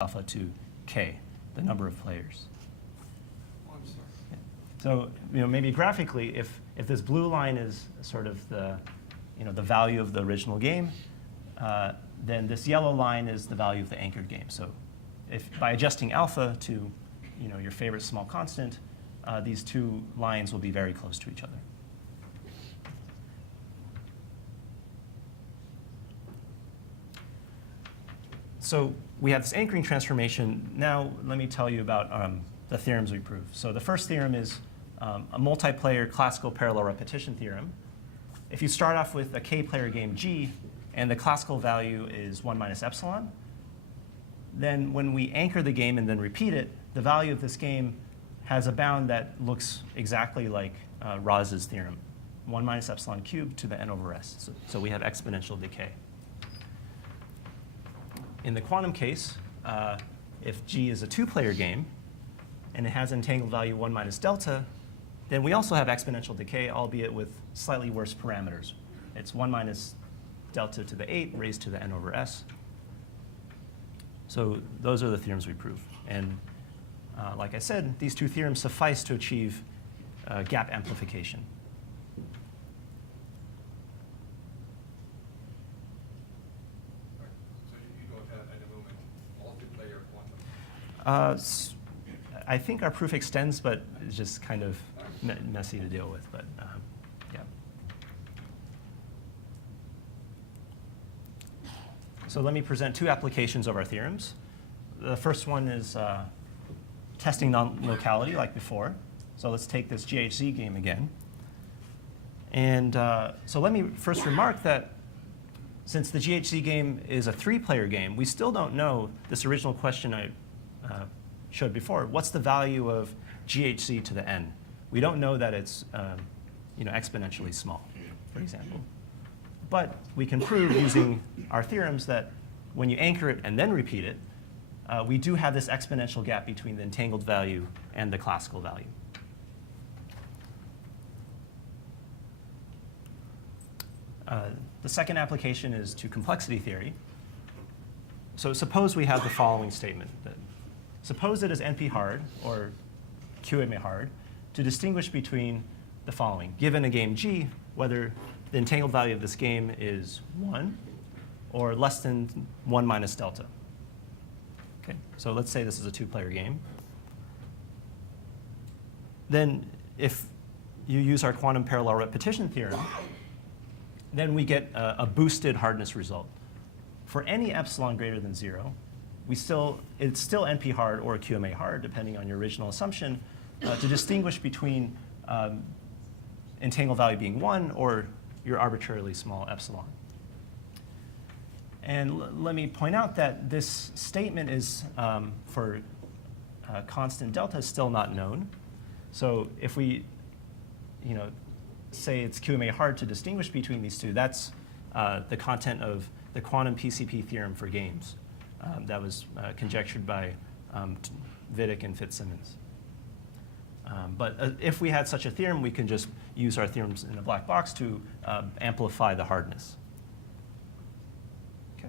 alpha to k, the number of players. Oh, I'm sorry. So maybe graphically, if this blue line is sort of the value of the original game, then this yellow line is the value of the anchored game. So if by adjusting alpha to your favorite small constant, these two lines will be very close to each other. So we have this anchoring transformation. Now let me tell you about the theorems we prove. So the first theorem is a multiplayer classical parallel repetition theorem. If you start off with a k-player game G, and the classical value is 1 minus epsilon, then when we anchor the game and then repeat it, the value of this game has a bound that looks exactly like Raz's theorem, 1 minus epsilon cubed to the n over s. So we have exponential decay. In the quantum case, if G is a 2-player game and it has an entangled value 1 minus delta, then we also have exponential decay, albeit with slightly worse parameters. It's 1 minus delta to the 8 raised to the n over s. So those are the theorems we prove. And like I said, these two theorems suffice to achieve gap amplification. I think our proof extends, but it's just kind of messy to deal with. But yeah. So let me present two applications of our theorems. The first one is testing non-locality, like before. So let's take this GHZ game again. And so let me first remark that since the GHZ game is a 3-player game, we still don't know this original question I showed before. What's the value of GHZ to the n? We don't know that it's exponentially small, for example. But we can prove using our theorems that when you anchor it and then repeat it, we do have this exponential gap between the entangled value and the classical value. The second application is to complexity theory. So suppose we have the following statement. Suppose it is NP hard, or QMA hard, to distinguish between the following. Given a game G, whether the entangled value of this game is 1 or less than 1 minus delta. Okay, so let's say this is a 2-player game. Then if you use our quantum parallel repetition theorem, then we get a boosted hardness result. For any epsilon greater than 0, it's still NP hard or QMA hard, depending on your original assumption, to distinguish between entangled value being 1 or your arbitrarily small epsilon. And let me point out that this statement is for constant delta is still not known. So if we say it's QMA hard to distinguish between these two, that's the content of the quantum PCP theorem for games. That was conjectured by Vidick and Fitzsimmons. But if we had such a theorem, we can just use our theorems in a black box to amplify the hardness. Okay.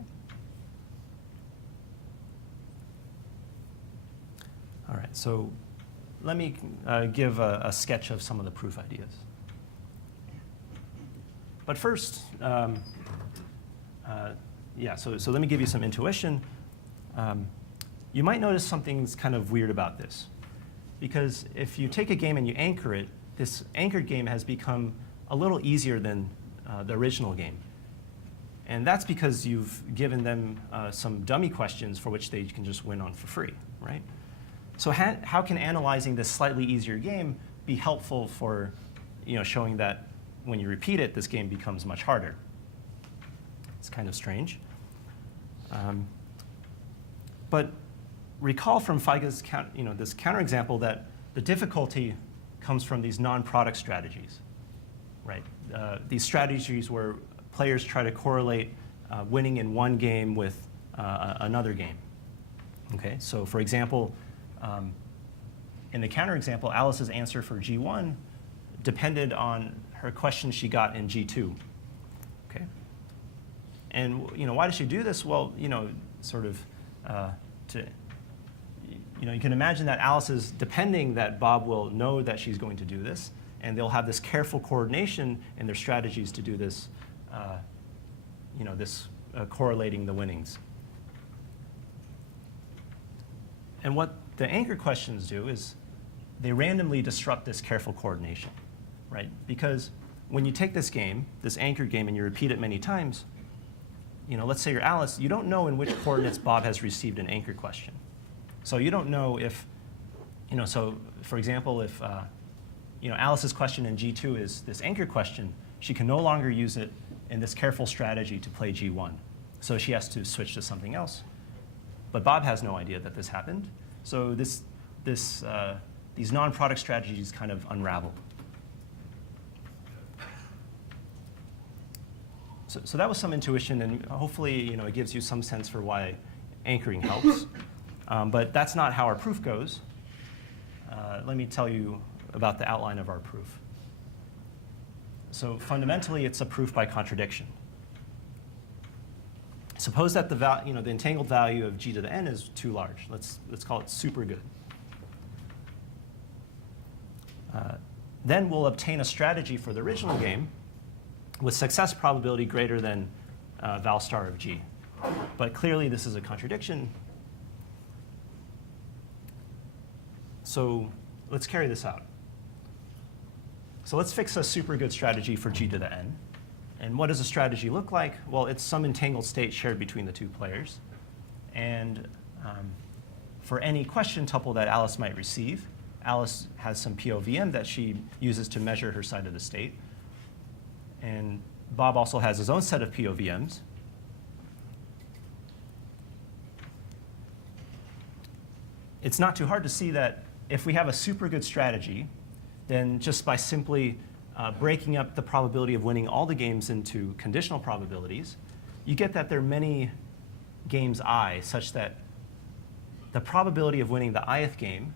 All right, so let me give a sketch of some of the proof ideas. But first, so let me give you some intuition. You might notice something's kind of weird about this. Because if you take a game and you anchor it, this anchored game has become a little easier than the original game. And that's because you've given them some dummy questions for which they can just win on for free, right? So how can analyzing this slightly easier game be helpful for showing that when you repeat it, this game becomes much harder? It's kind of strange. But recall from Feige's this counterexample that the difficulty comes from these non-product strategies, right? These strategies where players try to correlate winning in one game with another game. Okay, so for example, in the counterexample, Alice's answer for G1 depended on her question she got in G2. Okay, and why does she do this? Well, sort of to you can imagine that Alice is depending that Bob will know that she's going to do this, and they'll have this careful coordination in their strategies to do this, correlating the winnings. And what the anchor questions do is they randomly disrupt this careful coordination, right? Because when you take this game, this anchor game, and you repeat it many times, let's say you're Alice, you don't know in which coordinates Bob has received an anchor question. So you don't know if, so for example, if Alice's question in G2 is this anchor question, she can no longer use it in this careful strategy to play G1. So she has to switch to something else. But Bob has no idea that this happened. So these non-product strategies kind of unravel. So that was some intuition, and hopefully it gives you some sense for why anchoring helps. But that's not how our proof goes. Let me tell you about the outline of our proof. So fundamentally, it's a proof by contradiction. Suppose that the entangled value of g to the n is too large. Let's call it super good. Then we'll obtain a strategy for the original game with success probability greater than val star of g. But clearly, this is a contradiction. So let's carry this out. So let's fix a super good strategy for g to the n. And what does a strategy look like? Well, it's some entangled state shared between the two players. And for any question tuple that Alice might receive, Alice has some POVM that she uses to measure her side of the state. And Bob also has his own set of POVMs. It's not too hard to see that if we have a super good strategy, then just by simply breaking up the probability of winning all the games into conditional probabilities, you get that there are many games I, such that the probability of winning the ith game,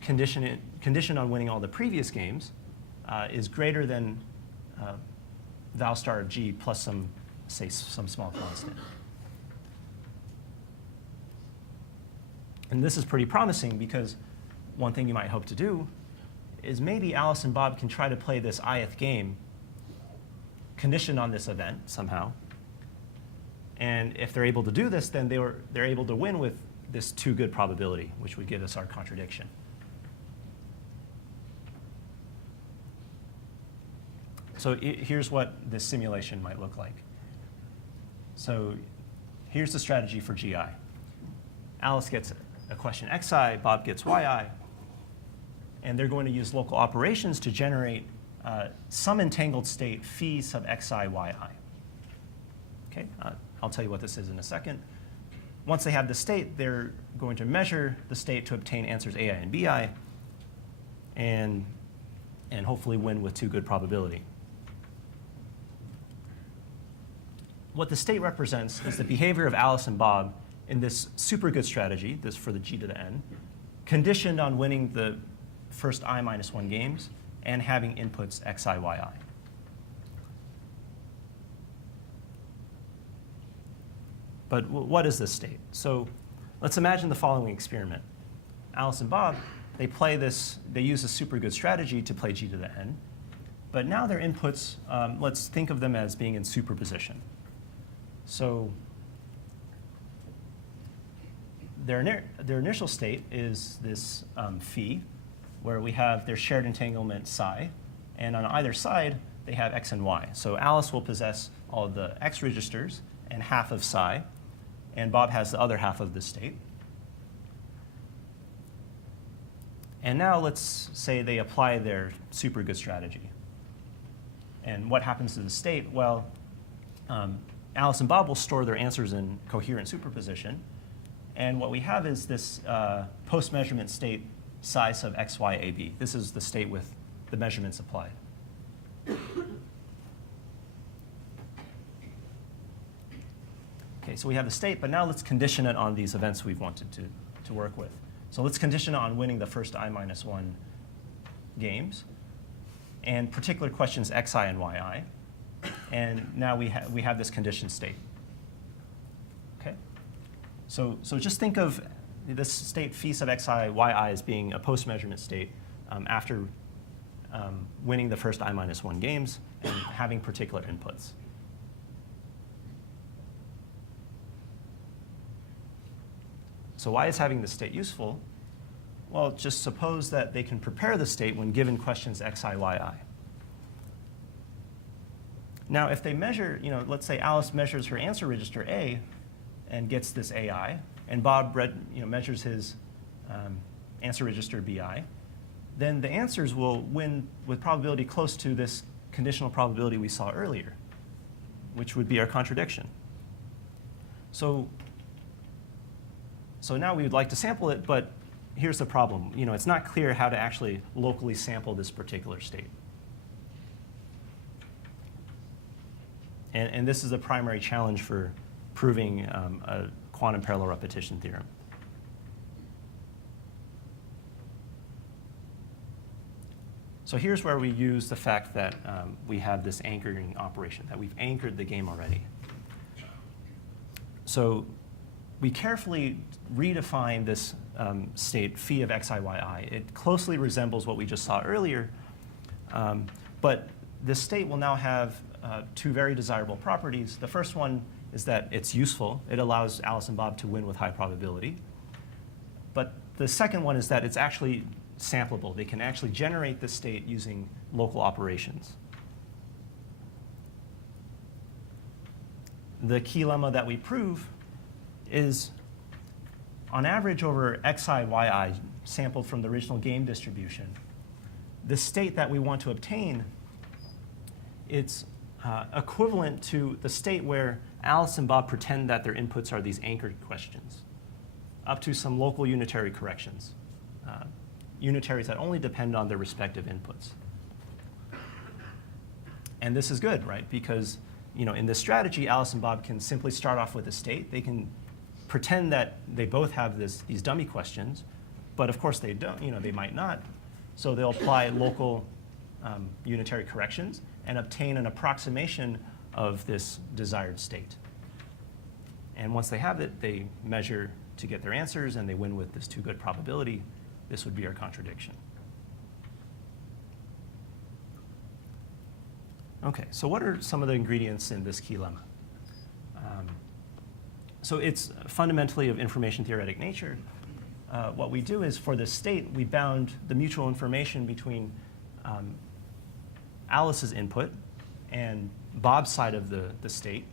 conditioned on winning all the previous games, is greater than val star of g plus some small constant. And this is pretty promising because one thing you might hope to do is maybe Alice and Bob can try to play this ith game conditioned on this event somehow. And if they're able to do this, then they're able to win with this too good probability, which would give us our contradiction. So here's what this simulation might look like. So here's the strategy for GI. Alice gets a question xi, Bob gets yi. And they're going to use local operations to generate some entangled state phi sub xi yi. Okay, I'll tell you what this is in a second. Once they have the state, they're going to measure the state to obtain answers ai and bi, and hopefully win with too good probability. What the state represents is the behavior of Alice and Bob in this super good strategy, this for the g to the n, conditioned on winning the first I minus 1 games and having inputs xi, yi. But what is this state? So let's imagine the following experiment. Alice and Bob, they use a super good strategy to play g to the n. But now their inputs, let's think of them as being in superposition. So their initial state is this phi, where we have their shared entanglement psi. And on either side, they have x and y. So Alice will possess all of the x registers and half of psi. And Bob has the other half of the state. And now let's say they apply their super good strategy. And what happens to the state? Well, Alice and Bob will store their answers in coherent superposition. And what we have is this post-measurement state psi sub xy ab. This is the state with the measurements applied. Okay, so we have the state, but now let's condition it on these events we've wanted to work with. So let's condition it on winning the first I minus 1 games, and particular questions xi and yi. And now we have this conditioned state. Okay, so just think of this state phi sub xi yi is being a post-measurement state after winning the first I-1 games and having particular inputs. So why is having this state useful? Well, just suppose that they can prepare the state when given questions xi, yi. Now, if they measure, let's say Alice measures her answer register A and gets this AI, and Bob measures his answer register BI, then the answers will win with probability close to this conditional probability we saw earlier, which would be our contradiction. So now we would like to sample it, but here's the problem. It's not clear how to actually locally sample this particular state. And this is a primary challenge for proving a quantum parallel repetition theorem. So here's where we use the fact that we have this anchoring operation, that we've anchored the game already. So we carefully redefine this state phi of xi, yi. It closely resembles what we just saw earlier, but this state will now have two very desirable properties. The first one is that it's useful. It allows Alice and Bob to win with high probability. But the second one is that it's actually sampleable. They can actually generate this state using local operations. The key lemma that we prove is, on average over xi, yi, sampled from the original game distribution, the state that we want to obtain, it's equivalent to the state where Alice and Bob pretend that their inputs are these anchored questions, up to some local unitary corrections, unitaries that only depend on their respective inputs. And this is good, right? Because in this strategy, Alice and Bob can simply start off with a state. They can pretend that they both have these dummy questions, but of course they don't. They might not. So they'll apply local unitary corrections and obtain an approximation of this desired state. And once they have it, they measure to get their answers, and they win with this too-good probability. This would be our contradiction. OK, so what are some of the ingredients in this key lemma? So it's fundamentally of information theoretic nature. What we do is, for this state, we bound the mutual information between Alice's input and Bob's side of the state.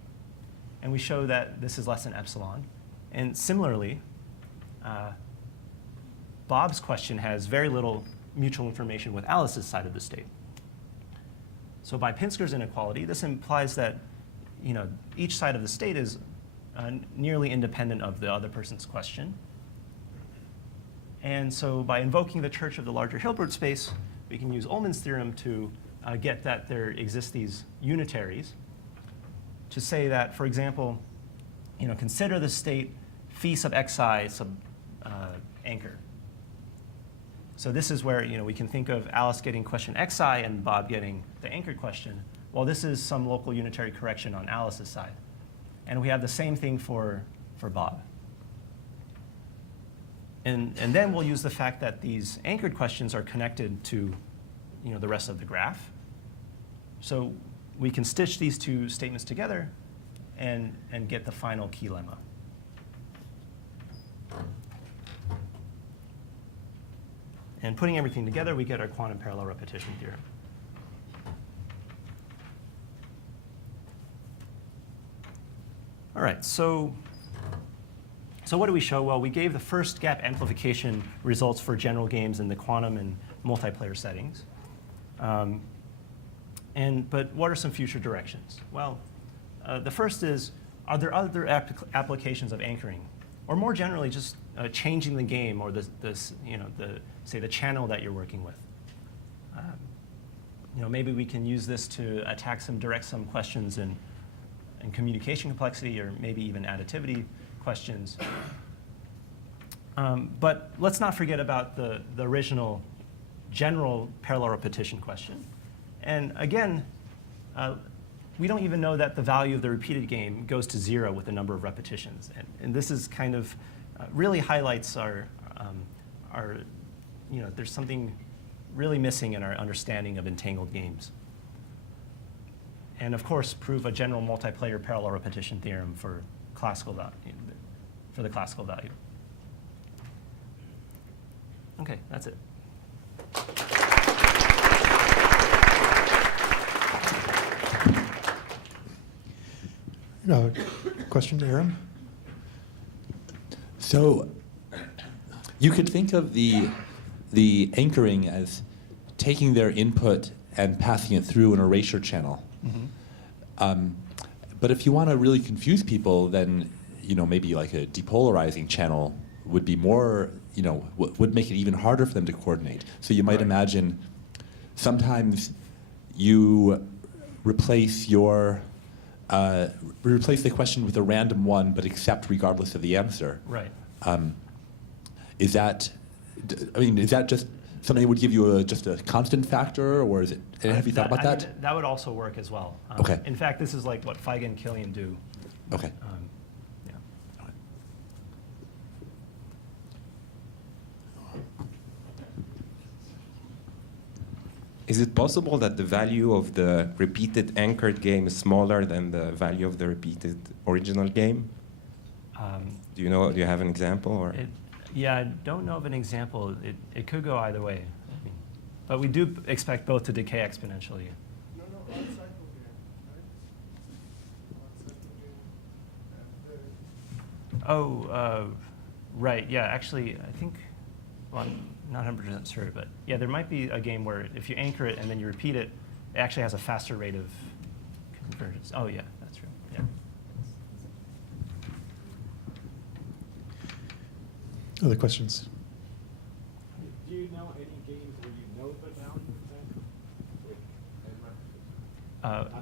And we show that this is less than epsilon. And similarly, Bob's question has very little mutual information with Alice's side of the state. So by Pinsker's inequality, this implies that each side of the state is nearly independent of the other person's question. And so by invoking the church of the larger Hilbert space, we can use Ullmann's theorem to get that there exist these unitaries, to say that, for example, consider the state phi sub xi sub anchor. So this is where we can think of Alice getting question xi and Bob getting the anchored question. Well, this is some local unitary correction on Alice's side. And we have the same thing for Bob. And then we'll use the fact that these anchored questions are connected to the rest of the graph. So we can stitch these two statements together and get the final key lemma. And putting everything together, we get our quantum parallel repetition theorem. All right, so what do we show? Well, we gave the first gap amplification results for general games in the quantum and multiplayer settings. But what are some future directions? Well, the first is, are there other applications of anchoring? Or more generally, just changing the game or say the channel that you're working with. Maybe we can use this to attack some direct sum questions in communication complexity, or maybe even additivity questions. But let's not forget about the original general parallel repetition question. And again, we don't even know that the value of the repeated game goes to 0 with the number of repetitions. And this is kind of really highlights there's something really missing in our understanding of entangled games. And of course, prove a general multiplayer parallel repetition theorem for classical value, for the classical value. Okay, that's it. Question, Aaron? So you could think of the anchoring as taking their input and passing it through an erasure channel. Mm-hmm. But if you want to really confuse people, then maybe like a depolarizing channel would be more, would make it even harder for them to coordinate. So you might Right. imagine sometimes you replace replace the question with a random one, but accept regardless of the answer. Right. Is that just something that would give you just a constant factor, or is it? Have you thought about that? I mean, that would also work as well. Okay. In fact, this is like what Feige and Kilian do. Okay. Yeah. Is it possible that the value of the repeated anchored game is smaller than the value of the repeated original game? Do you have an example? Or? Yeah, I don't know of an example. It could go either way. But we do expect both to decay exponentially. No, on cycle game, right? On cycle game. Oh, right. Yeah, actually, I think, well, I'm not 100% sure, but yeah, there might be a game where if you anchor it and then you repeat it, it actually has a faster rate of convergence. Oh, yeah, that's true. Yeah. Other questions? Do you know any games where you know the value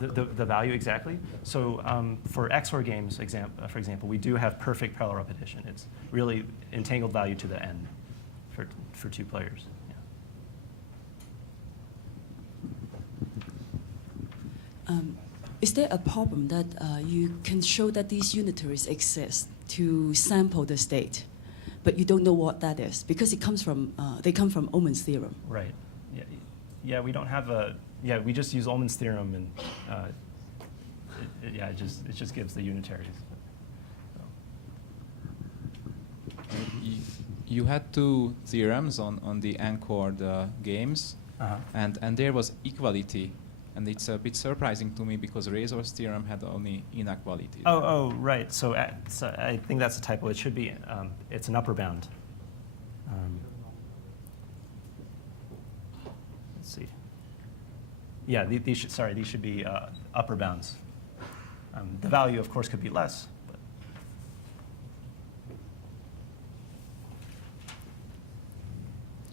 then? The value exactly. So for XOR games, for example, we do have perfect parallel repetition. It's really entangled value to the n for 2 players. Yeah. Is there a problem that you can show that these unitaries exist to sample the state, but you don't know what that is because it comes from they come from Ullmann's theorem? Right. Yeah. We don't have a. Yeah. We just use Ullmann's theorem, and it just gives the unitaries. You had 2 theorems on the anchored games, and there was equality, and it's a bit surprising to me because Razor's theorem had only inequality. Oh, right. So I think that's a typo. It should be. It's an upper bound. Let's see. Yeah, these should be upper bounds. The value, of course, could be less.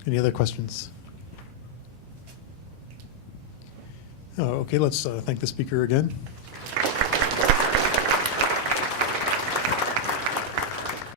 Any other questions? Oh, okay, let's thank the speaker again.